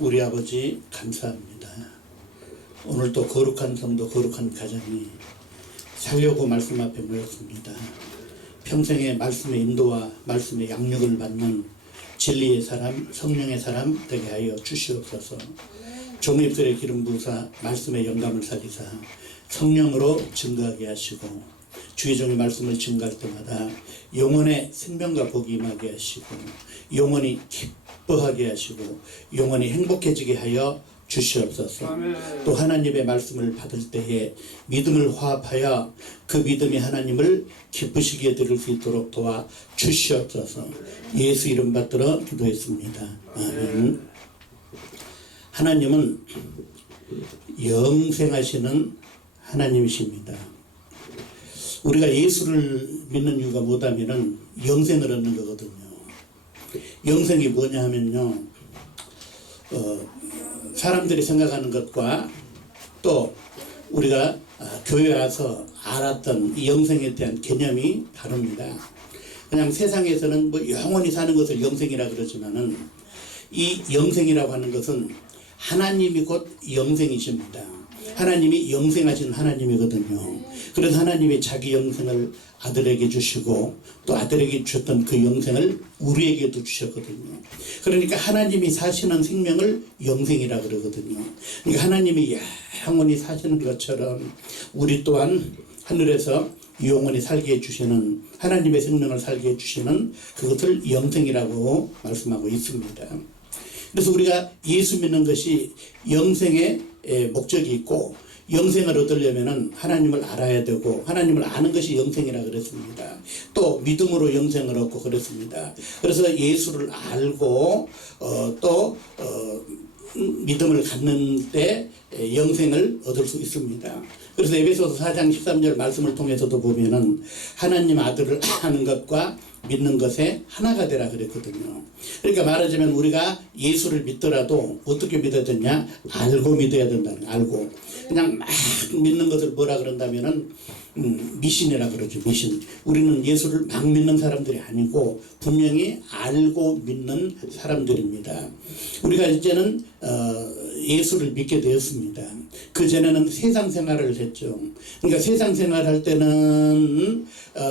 우리 아버지 감사합니다. 오늘도 거룩한 성도 거룩한 가정이 살려고 말씀 앞에 모였습니다. 평생의 말씀의 인도와 말씀의 양육을 받는 진리의 사람, 성령의 사람 되게 하여 주시옵소서. 종의 입술에 기름 부으사 말씀의 영감을 살리사 성령으로 증거하게 하시고 주의 종의 말씀을 증거할 때마다 영혼의 생명과 복이 임하게 하시고 영혼이 기뻐하게 하시고 영혼이 행복해지게 하여 주시옵소서. 아멘. 또 하나님의 말씀을 받을 때에 믿음을 화합하여 그 믿음이 하나님을 기쁘시게 드릴 수 있도록 도와 주시옵소서. 예수 이름 받들어 기도했습니다. 아멘. 하나님은 영생하시는 하나님이십니다. 우리가 예수를 믿는 이유가 뭐다면은 영생을 얻는 거거든요. 영생이 뭐냐 하면요, 사람들이 생각하는 것과 또 우리가 교회 와서 알았던 이 영생에 대한 개념이 다릅니다. 그냥 세상에서는 뭐 영원히 사는 것을 영생이라 그러지만은 이 영생이라고 하는 것은 하나님이 곧 영생이십니다. 하나님이 영생하신 하나님이거든요. 그래서 하나님이 자기 영생을 아들에게 주시고 또 아들에게 주셨던 그 영생을 우리에게도 주셨거든요. 그러니까 하나님이 사시는 생명을 영생이라 그러거든요. 그러니까 하나님이 영원히 사시는 것처럼 우리 또한 하늘에서 영원히 살게 해주시는 하나님의 생명을 살게 해주시는 그것을 영생이라고 말씀하고 있습니다. 그래서 우리가 예수 믿는 것이 영생의 목적이 있고 영생을 얻으려면 하나님을 알아야 되고 하나님을 아는 것이 영생이라 그랬습니다. 또 믿음으로 영생을 얻고 그랬습니다. 그래서 예수를 알고 또 믿음을 갖는 때 영생을 얻을 수 있습니다. 그래서 에베소서 4장 13절 말씀을 통해서도 보면은 하나님 아들을 아는 것과 믿는 것에 하나가 되라 그랬거든요. 그러니까 말하자면 우리가 예수를 믿더라도 어떻게 믿어야 되냐? 알고 믿어야 된다는 거예요. 알고. 그냥 막 믿는 것을 뭐라 그런다면은 미신이라 그러죠. 미신. 우리는 예수를 막 믿는 사람들이 아니고 분명히 알고 믿는 사람들입니다. 우리가 이제는 예수를 믿게 되었습니다. 그전에는 세상 생활을 했죠. 그러니까 세상 생활할 때는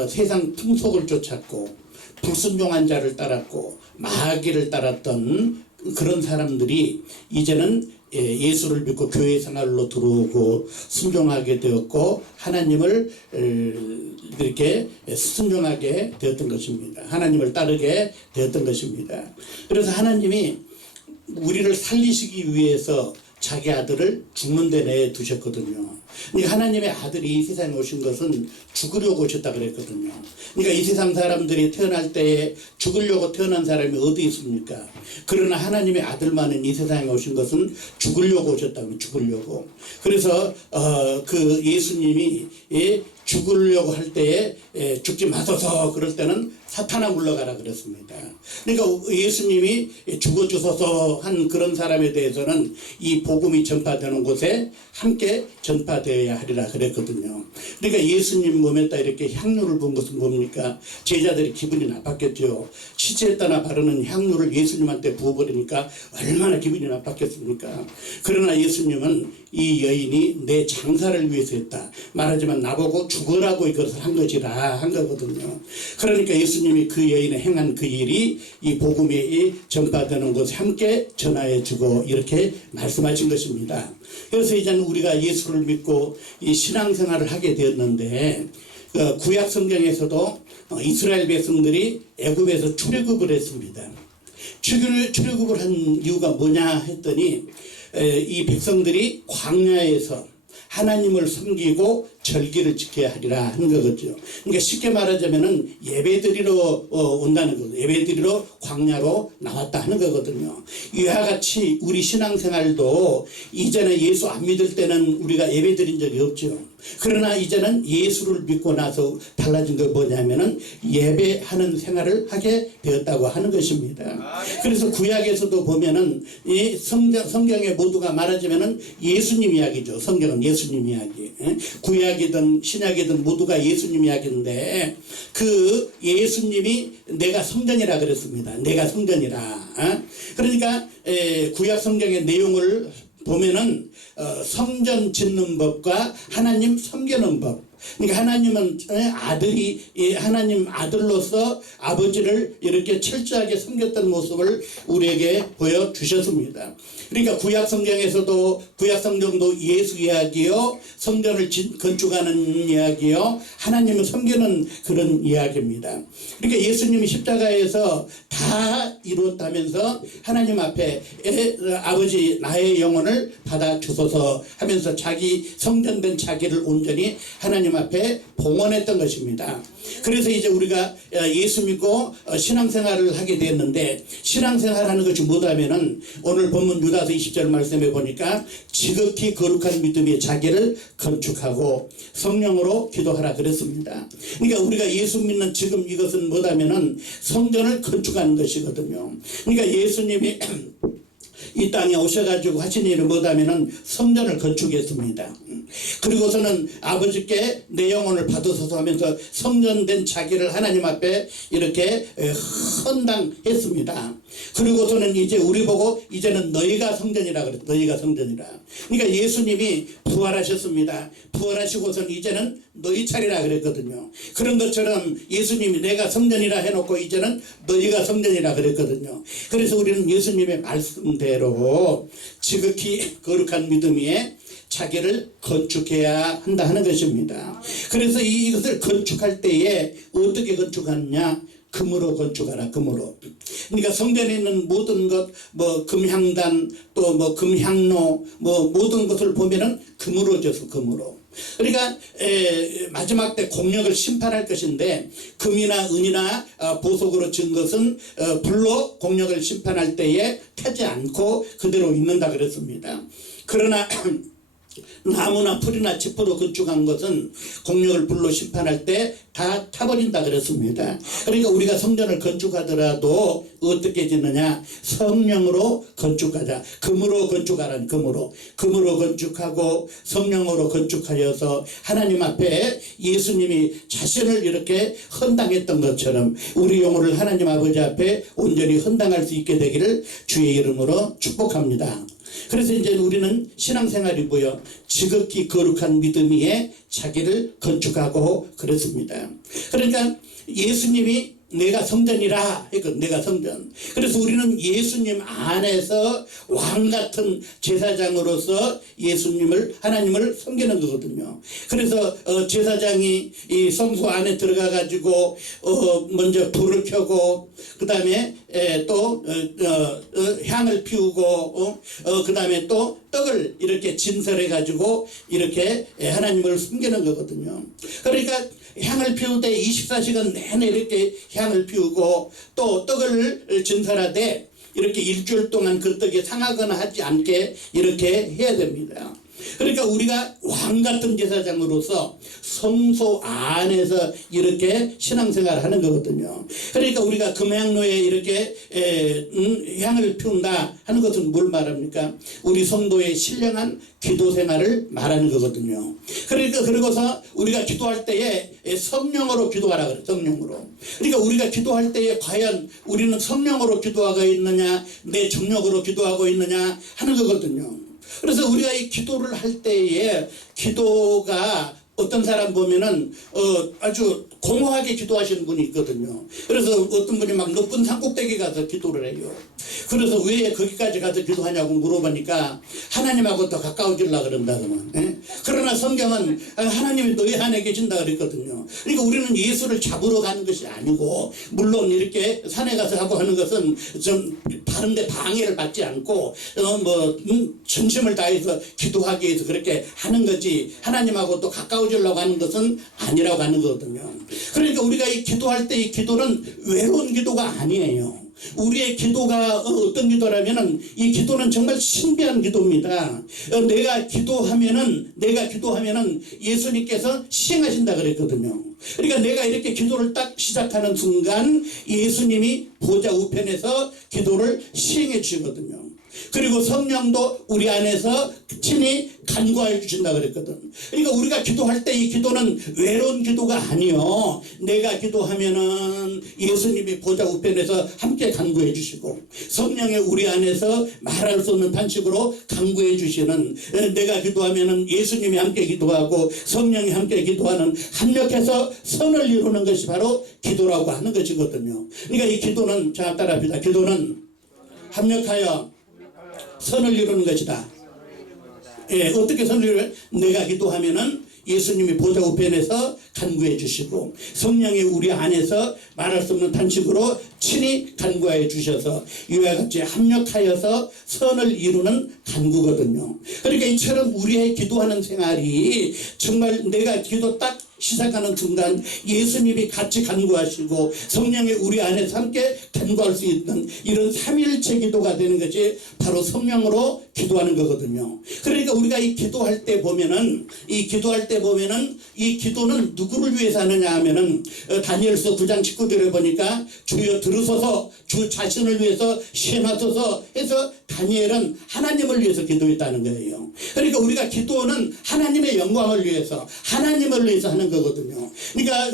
세상 풍속을 쫓았고 불순종한 자를 따랐고 마귀를 따랐던 그런 사람들이 이제는 예수를 믿고 교회 생활로 들어오고 순종하게 되었고 하나님을 이렇게 순종하게 되었던 것입니다. 하나님을 따르게 되었던 것입니다. 그래서 하나님이 우리를 살리시기 위해서 자기 아들을 죽는 데 내두셨거든요. 그러니까 하나님의 아들이 이 세상에 오신 것은 죽으려고 오셨다 그랬거든요. 그러니까 이 세상 사람들이 태어날 때에 죽으려고 태어난 사람이 어디 있습니까? 그러나 하나님의 아들만은 이 세상에 오신 것은 죽으려고 오셨다고. 죽으려고. 그래서 그 예수님이 죽으려고 할 때에 죽지 마소서 그럴 때는 사탄아 물러가라 그랬습니다. 그러니까 예수님이 죽어주소서 한 그런 사람에 대해서는 이 복음이 전파되는 곳에 함께 전파되어야 하리라 그랬거든요. 그러니까 예수님 몸에다 이렇게 향유를 부은 것은 뭡니까? 제자들이 기분이 나빴겠죠. 시체에다가 바르는 향유를 예수님한테 부어버리니까 얼마나 기분이 나빴겠습니까? 그러나 예수님은 이 여인이 내 장사를 위해서 했다. 말하자면 나보고 죽으라고 이것을 한 것이라 한 거거든요. 그러니까 예수님이 그 여인의 행한 그 일이 이 복음이 전파되는 곳에 함께 전하여주고 이렇게 말씀하신 것입니다. 그래서 이제는 우리가 예수를 믿고 이 신앙생활을 하게 되었는데 구약 성경에서도 이스라엘 백성들이 애굽에서 출애굽을 했습니다. 출애굽을 한 이유가 뭐냐 했더니 이 백성들이 광야에서 하나님을 섬기고 절기를 지켜야 하리라 하는 거겠죠. 그러니까 쉽게 말하자면은 예배드리러 온다는 거죠. 예배드리러 광야로 나왔다 하는 거거든요. 이와 같이 우리 신앙생활도 이전에 예수 안 믿을 때는 우리가 예배드린 적이 없죠. 그러나 이제는 예수를 믿고 나서 달라진 게 뭐냐면은 예배하는 생활을 하게 되었다고 하는 것입니다. 그래서 구약에서도 보면은 이 성경에 모두가 말하자면은 예수님 이야기죠. 성경은 예수님 이야기. 구약 구약이든 신약이든 모두가 예수님 이야기인데 그 예수님이 내가 성전이라 그랬습니다. 내가 성전이라. 그러니까 구약 성경의 내용을 보면은 성전 짓는 법과 하나님 섬기는 법. 그러니까 하나님은 아들이 하나님 아들로서 아버지를 이렇게 철저하게 섬겼던 모습을 우리에게 보여주셨습니다. 그러니까 구약 성경에서도 구약 성경도 예수 이야기요, 성전을 건축하는 이야기요, 하나님을 섬기는 그런 이야기입니다. 그러니까 예수님이 십자가에서 다 이루었다면서 하나님 앞에 아버지 나의 영혼을 받아 주소서 하면서 자기 성전된 자기를 온전히 하나님 앞에 봉헌했던 것입니다. 그래서 이제 우리가 예수 믿고 신앙생활을 하게 됐는데, 신앙생활하는 것이 뭐냐면은 오늘 본문 유다서 20절 말씀해 보니까 지극히 거룩한 믿음의 자기를 건축하고 성령으로 기도하라 그랬습니다. 그러니까 우리가 예수 믿는 지금 이것은 뭐냐면은 성전을 건축하는 것이거든요. 그러니까 예수님이 이 땅에 오셔가지고 하신 일은 뭐냐면은 성전을 건축했습니다. 그리고서는 아버지께 내 영혼을 받으소서 하면서 성전된 자기를 하나님 앞에 이렇게 헌당했습니다. 그리고서는 이제 우리 보고 이제는 너희가 성전이라 그랬어요. 너희가 성전이라. 그러니까 예수님이 부활하셨습니다. 부활하시고서는 이제는 너희 차례라 그랬거든요. 그런 것처럼 예수님이 내가 성전이라 해놓고 이제는 너희가 성전이라 그랬거든요. 그래서 우리는 예수님의 말씀대로 지극히 거룩한 믿음 위에 자기를 건축해야 한다 하는 것입니다. 그래서 이것을 건축할 때에 어떻게 건축하느냐? 금으로 건축하라. 금으로. 그러니까 성전에 있는 모든 것, 뭐 금향단, 또 뭐 금향로, 뭐 모든 것을 보면은 금으로 져서 금으로. 그러니까 마지막 때 공력을 심판할 것인데, 금이나 은이나 보석으로 진 것은 불로 공력을 심판할 때에 타지 않고 그대로 있는다 그랬습니다. 그러나 나무나 풀이나 짚으로 건축한 것은 공력을 불로 심판할 때 다 타버린다 그랬습니다. 그러니까 우리가 성전을 건축하더라도 어떻게 짓느냐? 성령으로 건축하자. 금으로 건축하라는 금으로 건축하고 성령으로 건축하여서 하나님 앞에 예수님이 자신을 이렇게 헌당했던 것처럼 우리 영혼을 하나님 아버지 앞에 온전히 헌당할 수 있게 되기를 주의 이름으로 축복합니다. 그래서 이제 우리는 신앙생활이고요, 지극히 거룩한 믿음 위에 자기를 건축하고 그랬습니다. 그러니까 예수님이 내가 성전이라 했거든. 내가 성전. 그래서 우리는 예수님 안에서 왕같은 제사장으로서 예수님을, 하나님을 섬기는 거거든요. 그래서 제사장이 이 성소 안에 들어가 가지고 먼저 불을 켜고 그 다음에 또 향을 피우고 그 다음에 또 떡을 이렇게 진설해 가지고 이렇게 하나님을 섬기는 거거든요. 그러니까 향을 피울 때 24시간 내내 이렇게 향을 피우고 또 떡을 진설하되 이렇게 일주일 동안 그 떡이 상하거나 하지 않게 이렇게 해야 됩니다. 그러니까 우리가 왕같은 제사장으로서 성소 안에서 이렇게 신앙생활을 하는 거거든요. 그러니까 우리가 금향로에 이렇게 향을 피운다 하는 것은 뭘 말합니까? 우리 성도의 신령한 기도 생활을 말하는 거거든요. 그러니까 그러고서 우리가 기도할 때에 성령으로 기도하라 그래. 성령으로. 그러니까 우리가 기도할 때에 과연 우리는 성령으로 기도하고 있느냐, 내 정력으로 기도하고 있느냐 하는 거거든요. 그래서 우리가 이 기도를 할 때에 기도가 어떤 사람 보면은 아주 공허하게 기도하시는 분이 있거든요. 그래서 어떤 분이 막 높은 산꼭대기 가서 기도를 해요. 그래서 왜 거기까지 가서 기도하냐고 물어보니까 하나님하고 더 가까워지려고 그런다 그러면. 그러나 성경은 하나님이 너희 안에 계신다 그랬거든요. 그러니까 우리는 예수를 잡으러 가는 것이 아니고, 물론 이렇게 산에 가서 하고 하는 것은 좀 다른데 방해를 받지 않고 전심을 다해서 기도하기 위해서 그렇게 하는 거지, 하나님하고 또 가까워지려고 하는 것은 아니라고 하는 거거든요. 그러니까 우리가 이 기도할 때 이 기도는 외로운 기도가 아니에요. 우리의 기도가 어떤 기도라면은 이 기도는 정말 신비한 기도입니다. 내가 기도하면은 예수님께서 시행하신다 그랬거든요. 그러니까 내가 이렇게 기도를 딱 시작하는 순간 예수님이 보좌 우편에서 기도를 시행해 주시거든요. 그리고 성령도 우리 안에서 친히 간구하여 주신다 그랬거든. 그러니까 우리가 기도할 때 이 기도는 외로운 기도가 아니요, 내가 기도하면은 예수님이 보좌 우편에서 함께 간구해 주시고 성령의 우리 안에서 말할 수 없는 탄식으로 간구해 주시는, 내가 기도하면은 예수님이 함께 기도하고 성령이 함께 기도하는, 합력해서 선을 이루는 것이 바로 기도라고 하는 것이거든요. 그러니까 이 기도는, 자 따라합니다. 기도는 합력하여 선을 이루는 것이다. 예, 어떻게 선을 이루냐? 내가 기도하면은 예수님이 보좌 우편에서 간구해 주시고 성령이 우리 안에서 말할 수 없는 탄식으로 친히 간구해 주셔서 이와 같이 합력하여서 선을 이루는 간구거든요. 그러니까 이처럼 우리의 기도하는 생활이 정말 내가 기도 딱 시작하는 순간 예수님이 같이 간구하시고 성령이 우리 안에서 함께 간구할 수 있는 이런 삼위일체 기도가 되는 것이 바로 성령으로 기도하는 거거든요. 그러니까 우리가 이 기도할 때 보면은 이 기도는 누구를 위해서 하느냐 하면은 다니엘서 9장 19절에 보니까 주여 들으소서, 주 자신을 위해서 시험하소서 해서 다니엘은 하나님을 위해서 기도했다는 거예요. 그러니까 우리가 기도는 하나님의 영광을 위해서, 하나님을 위해서 하는 거거든요. 그러니까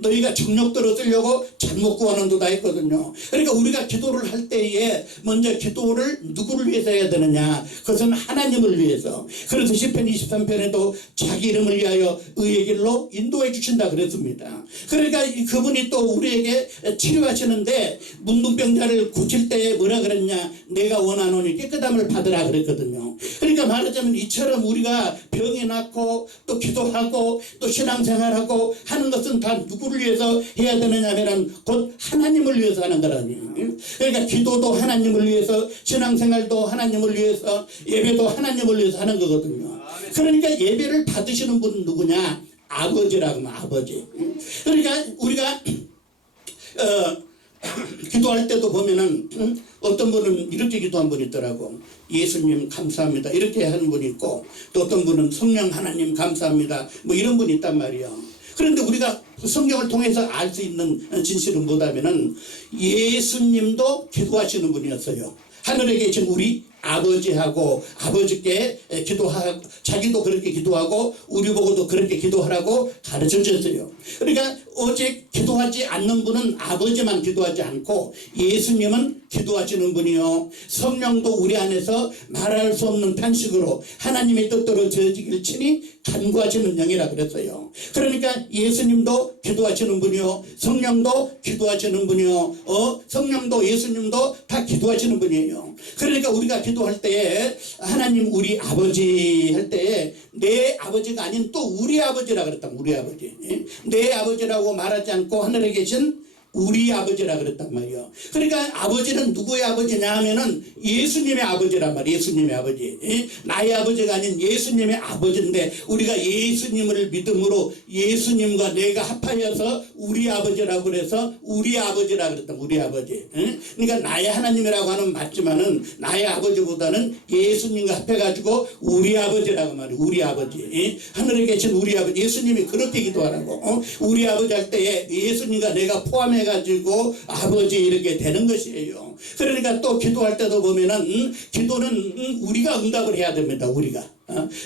너희가 정욕대로 쓰려고 잘못 구하는도다 했거든요. 그러니까 우리가 기도를 할 때에 먼저 기도를 누구를 위해서 해야 되느냐, 그것은 하나님을 위해서. 그래서 시편 23편에도 자기 이름을 위하여 의의 길로 인도해 주신다 그랬습니다. 그러니까 그분이 또 우리에게 치료하시는데 문둥병자를 고칠 때 뭐라 그랬냐, 내가 원하노니 깨끗함을 받으라 그랬거든요. 그러니까 말하자면 이처럼 우리가 병이 낫고 또 기도하고 또 신앙생활하고 하는 것은 다 누구를 위해서 해야 되느냐 하면 곧 하나님을 위해서 하는 거라니요. 그러니까 기도도 하나님을 위해서, 신앙생활도 하나님을 위해서, 예배도 하나님을 위해서 하는 거거든요. 그러니까 예배를 받으시는 분은 누구냐? 아버지라고 하면 아버지. 그러니까 우리가 기도할 때도 보면은 어떤 분은 이렇게 기도한 분이 있더라고. 예수님 감사합니다 이렇게 하는 분이 있고, 또 어떤 분은 성령 하나님 감사합니다 뭐 이런 분이 있단 말이에요. 그런데 우리가 성경을 통해서 알 수 있는 진실은 뭐냐면은 예수님도 기도하시는 분이었어요. 하늘에 계신 우리 아버지하고 아버지께 기도하고, 자기도 그렇게 기도하고 우리 보고도 그렇게 기도하라고 가르쳐 줬어요. 그러니까 오직 기도하지 않는 분은 아버지만 기도하지 않고 예수님은 기도하시는 분이요, 성령도 우리 안에서 말할 수 없는 탄식으로 하나님의 뜻대로 되어지길 친히 간구하시는 영이라 그랬어요. 그러니까 예수님도 기도하시는 분이요, 성령도 기도하시는 분이요, 성령도 예수님도 다 기도하시는 분이에요. 그러니까 우리가 기도할 때에 하나님 우리 아버지 할 때에 내 아버지가 아닌 또 우리 아버지라 그랬다. 우리 아버지. 내 아버지라고 말하지 않고 하늘에 계신 우리 아버지라 그랬단 말이에요. 그러니까 아버지는 누구의 아버지냐 하면은 예수님의 아버지란 말이에요. 예수님의 아버지. 나의 아버지가 아닌 예수님의 아버지인데 우리가 예수님을 믿음으로 예수님과 내가 합하여서 우리 아버지라고 그래서 우리 아버지라 그랬다. 우리 아버지. 그러니까 나의 하나님이라고 하는 맞지만은 나의 아버지보다는 예수님과 합해가지고 우리 아버지라고 말이에요. 우리 아버지. 하늘에 계신 우리 아버지. 예수님이 그렇게 기도하라고. 우리 아버지 할 때에 예수님과 내가 포함해 가지고 아버지 이렇게 되는 것이에요. 그러니까 또 기도할 때도 보면은 기도는 우리가 응답을 해야 됩니다. 우리가.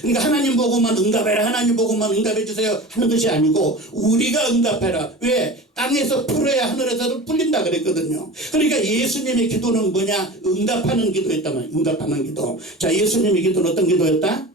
그러니까 하나님 보고만 응답해라, 하나님 보고만 응답해 주세요 하는 것이 아니고 우리가 응답해라. 왜? 땅에서 풀어야 하늘에서도 풀린다 그랬거든요. 그러니까 예수님의 기도는 뭐냐? 응답하는 기도였다면, 응답하는 기도. 자, 예수님의 기도는 어떤 기도였다?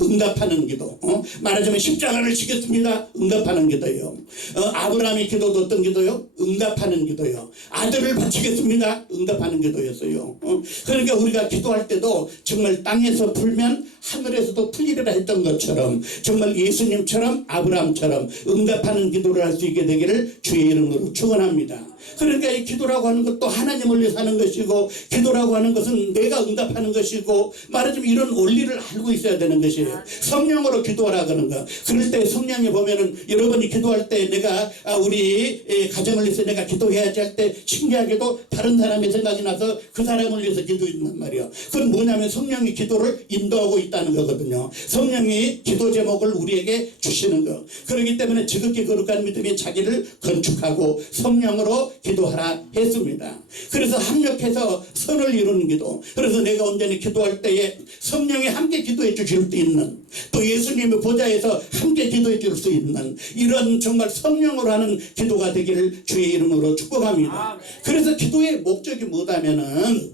응답하는 기도. 말하자면 십자가를 지겠습니다. 응답하는 기도요. 아브라함의 기도도 어떤 기도요? 응답하는 기도요. 아들을 바치겠습니다. 응답하는 기도였어요. 그러니까 우리가 기도할 때도 정말 땅에서 풀면 하늘에서도 풀리리라 했던 것처럼 정말 예수님처럼 아브라함처럼 응답하는 기도를 할 수 있게 되기를 주의 이름으로 축원합니다. 그러니까 이 기도라고 하는 것도 하나님을 위해서 하는 것이고, 기도라고 하는 것은 내가 응답하는 것이고, 말하자면 이런 원리를 알고 있어야 되는 것이에요. 성령으로 기도하라 그러는 거. 그럴 때 성령이 보면은 여러분이 기도할 때 내가 우리 가정을 위해서 내가 기도해야지 할 때 신기하게도 다른 사람의 생각이 나서 그 사람을 위해서 기도한단 말이에요. 그건 뭐냐면 성령이 기도를 인도하고 있다는 거거든요. 성령이 기도 제목을 우리에게 주시는 거. 그렇기 때문에 지극히 거룩한 믿음이 자기를 건축하고 성령으로 기도하라 했습니다. 그래서 합력해서 선을 이루는 기도. 그래서 내가 온전히 기도할 때에 성령이 함께 기도해 주실 수 있는, 또 예수님의 보좌에서 함께 기도해 줄 수 있는 이런 정말 성령으로 하는 기도가 되기를 주의 이름으로 축복합니다. 그래서 기도의 목적이 뭐다면은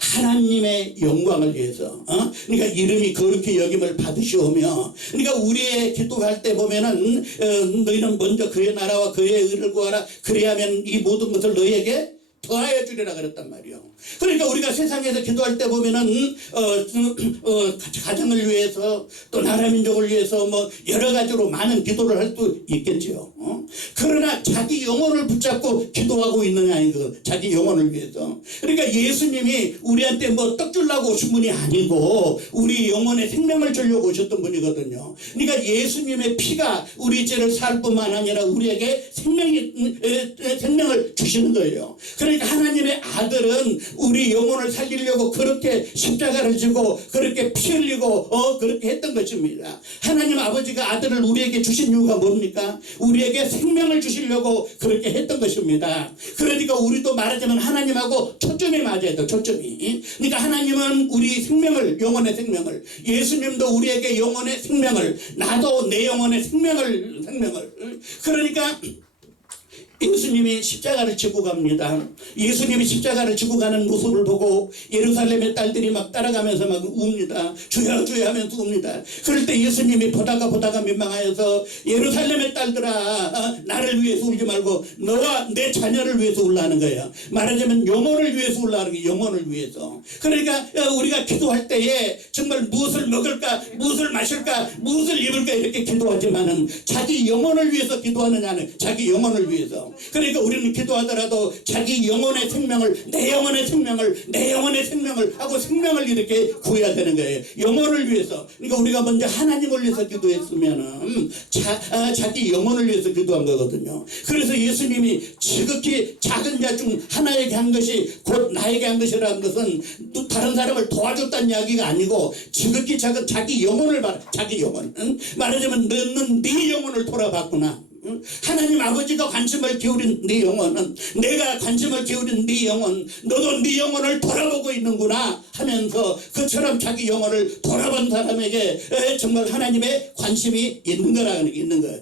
하나님의 영광을 위해서, 그러니까 이름이 거룩히 여김을 받으시오며, 그러니까 우리의 기도할 때 보면은 너희는 먼저 그의 나라와 그의 의를 구하라. 그래야면 이 모든 것을 너희에게 더하여 주리라 그랬단 말이요. 그러니까 우리가 세상에서 기도할 때 보면은 가정을 위해서 또 나라 민족을 위해서 뭐 여러 가지로 많은 기도를 할 수 있겠지요. 그러나 자기 영혼을 붙잡고 기도하고 있느냐 이거, 자기 영혼을 위해서. 그러니까 예수님이 우리한테 뭐 떡 주려고 오신 분이 아니고 우리 영혼에 생명을 주려고 오셨던 분이거든요. 그러니까 예수님의 피가 우리 죄를 살 뿐만 아니라 우리에게 생명을 주시는 거예요. 그러니까 하나님의 아들은 우리 영혼을 살리려고 그렇게 십자가를 지고 그렇게 피 흘리고 그렇게 했던 것입니다. 하나님 아버지가 아들을 우리에게 주신 이유가 뭡니까? 우리에게 생명을 주시려고 그렇게 했던 것입니다. 그러니까 우리도 말하자면 하나님하고 초점이 맞아야 돼요. 초점이. 그러니까 하나님은 우리 생명을, 영혼의 생명을, 예수님도 우리에게 영혼의 생명을, 나도 내 영혼의 생명을 그러니까 예수님이 십자가를 지고 갑니다. 예수님이 십자가를 지고 가는 모습을 보고 예루살렘의 딸들이 막 따라가면서 막 웁니다. 주여 주여 하면서 웁니다. 그럴 때 예수님이 보다가 민망하여서 예루살렘의 딸들아, 나를 위해서 울지 말고 너와 내 자녀를 위해서 울라는 거예요. 말하자면 영혼을 위해서 울라는 거예요. 영혼을 위해서. 그러니까 우리가 기도할 때에 정말 무엇을 먹을까, 무엇을 마실까, 무엇을 입을까 이렇게 기도하지만은 자기 영혼을 위해서 기도하느냐는 자기 영혼을 위해서. 그러니까 우리는 기도하더라도 자기 영혼의 생명을, 내 영혼의 생명을 하고 생명을 이렇게 구해야 되는 거예요. 영혼을 위해서. 그러니까 우리가 먼저 하나님을 위해서 기도했으면은 자기 영혼을 위해서 기도한 거거든요. 그래서 예수님이 지극히 작은 자 중 하나에게 한 것이 곧 나에게 한 것이라는 것은 또 다른 사람을 도와줬다는 이야기가 아니고 지극히 작은 자기 영혼을 자기 영혼. 말하자면 너는 네 영혼을 돌아봤구나. 하나님 아버지가 관심을 기울인 네 영혼은, 내가 관심을 기울인 네 영혼, 너도 네 영혼을 돌아보고 있는구나 하면서 그처럼 자기 영혼을 돌아본 사람에게 정말 하나님의 관심이 있는 거예요.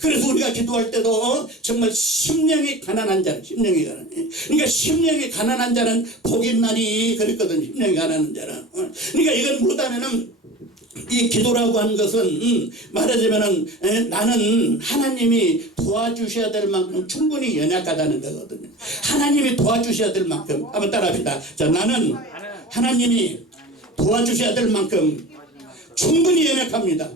그래서 우리가 기도할 때도 정말 심령이 가난한 자, 그러니까 심령이 가난한 자는 복이 있나니 그랬거든요. 심령이 가난한 자는. 그러니까 이건 뭐다면은 이 기도라고 하는 것은 말하자면은 나는 하나님이 도와주셔야 될 만큼 충분히 연약하다는 거거든요. 하나님이 도와주셔야 될 만큼. 한번 따라합시다. 자, 나는 하나님이 도와주셔야 될 만큼 충분히 연약합니다.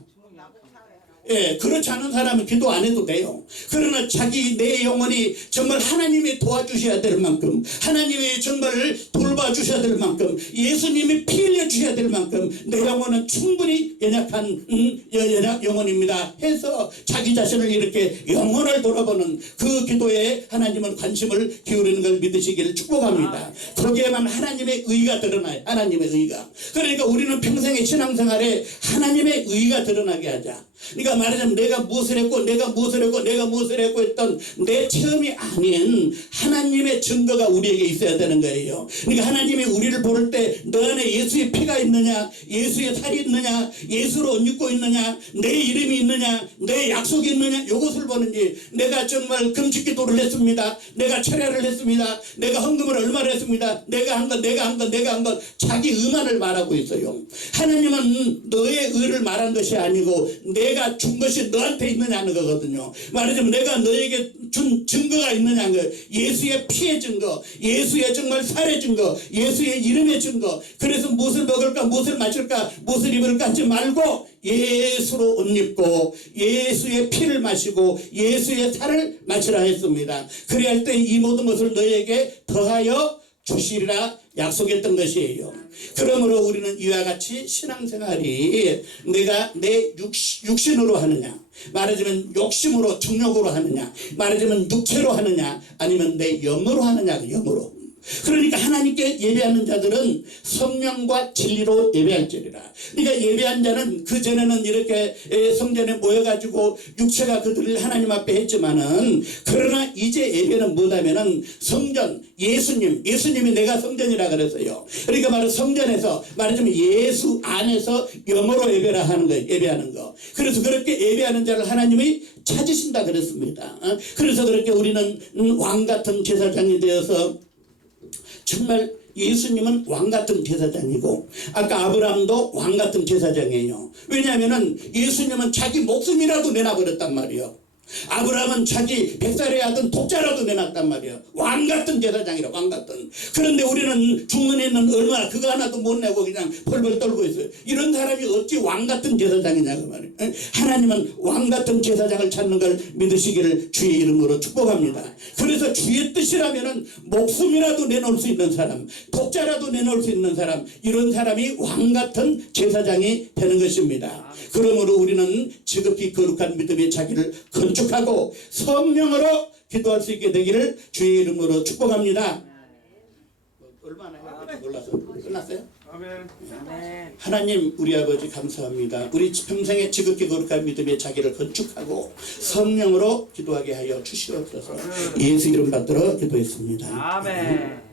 예, 그렇지 않은 사람은 기도 안 해도 돼요. 그러나 내 영혼이 정말 하나님이 도와주셔야 될 만큼, 하나님이 정말 돌봐주셔야 될 만큼, 예수님이 피 흘려주셔야 될 만큼 내 영혼은 충분히 연약한 연약 영혼입니다 해서 자기 자신을 이렇게 영혼을 돌아보는 그 기도에 하나님은 관심을 기울이는 걸 믿으시기를 축복합니다. 거기에만 하나님의 의가 드러나요. 하나님의 의가. 그러니까 우리는 평생의 신앙생활에 하나님의 의가 드러나게 하자. 그러니까 말하자면 내가 무엇을 했고 했던 내 체험이 아닌 하나님의 증거가 우리에게 있어야 되는 거예요. 그러니까 하나님이 우리를 볼 때 너 안에 예수의 피가 있느냐, 예수의 살이 있느냐, 예수로 옷 입고 있느냐, 내 이름이 있느냐, 내 약속이 있느냐, 이것을 보는지. 내가 정말 금식기도를 했습니다, 내가 철야를 했습니다, 내가 헌금을 얼마를 했습니다, 내가 한 것 자기 의만을 말하고 있어요. 하나님은 너의 의를 말한 것이 아니고 내 내가 준 것이 너한테 있느냐는 거거든요. 말하자면 내가 너에게 준 증거가 있느냐는 거예요. 예수의 피의 증거, 예수의 정말 살의 증거, 예수의 이름의 증거. 그래서 무엇을 먹을까, 무엇을 마실까, 무엇을 입을까 하지 말고 예수로 옷 입고 예수의 피를 마시고 예수의 살을 마시라 했습니다. 그리할 때 이 모든 것을 너에게 더하여 주시리라 약속했던 것이에요. 그러므로 우리는 이와 같이 신앙생활이 내가 내 육신으로 하느냐, 말하자면 욕심으로 정욕으로 하느냐, 말하자면 육체로 하느냐, 아니면 내 영으로 하느냐, 영으로. 그러니까 하나님께 예배하는 자들은 성령과 진리로 예배할지리라. 그러니까 예배한 자는 그 전에는 이렇게 성전에 모여가지고 육체가 그들을 하나님 앞에 했지만은, 그러나 이제 예배는 뭐냐면은 성전, 예수님이 내가 성전이라 그랬어요. 그러니까 바로 성전에서 말하자면 예수 안에서 영으로 예배라 하는 거예요. 예배하는 거. 그래서 그렇게 예배하는 자를 하나님이 찾으신다 그랬습니다. 그래서 그렇게 우리는 왕 같은 제사장이 되어서 정말 예수님은 왕같은 제사장이고, 아까 아브라함도 왕같은 제사장이에요. 왜냐하면 예수님은 자기 목숨이라도 내놔버렸단 말이에요. 아브라함은 자기 100살에 하던 독자라도 내놨단 말이에요. 왕같은 제사장이라, 왕같은. 그런데 우리는 중문에는 얼마나 그거 하나도 못 내고 그냥 벌벌 떨고 있어요. 이런 사람이 어찌 왕같은 제사장이냐고 말이에요. 하나님은 왕같은 제사장을 찾는 걸 믿으시기를 주의 이름으로 축복합니다. 그래서 주의 뜻이라면은 목숨이라도 내놓을 수 있는 사람, 독자라도 내놓을 수 있는 사람, 이런 사람이 왕같은 제사장이 되는 것입니다. 그러므로 우리는 지극히 거룩한 믿음의 자기를 건축하고 성령으로 기도할 수 있게 되기를 주의 이름으로 축복합니다. 얼마나 해야 될지 몰라서 끝났어요? 아멘. 하나님, 우리 아버지 감사합니다. 우리 평생에 지극히 거룩한 믿음의 자기를 건축하고 성령으로 기도하게 하여 주시옵소서. 예수 이름 받들어 기도했습니다. 아멘.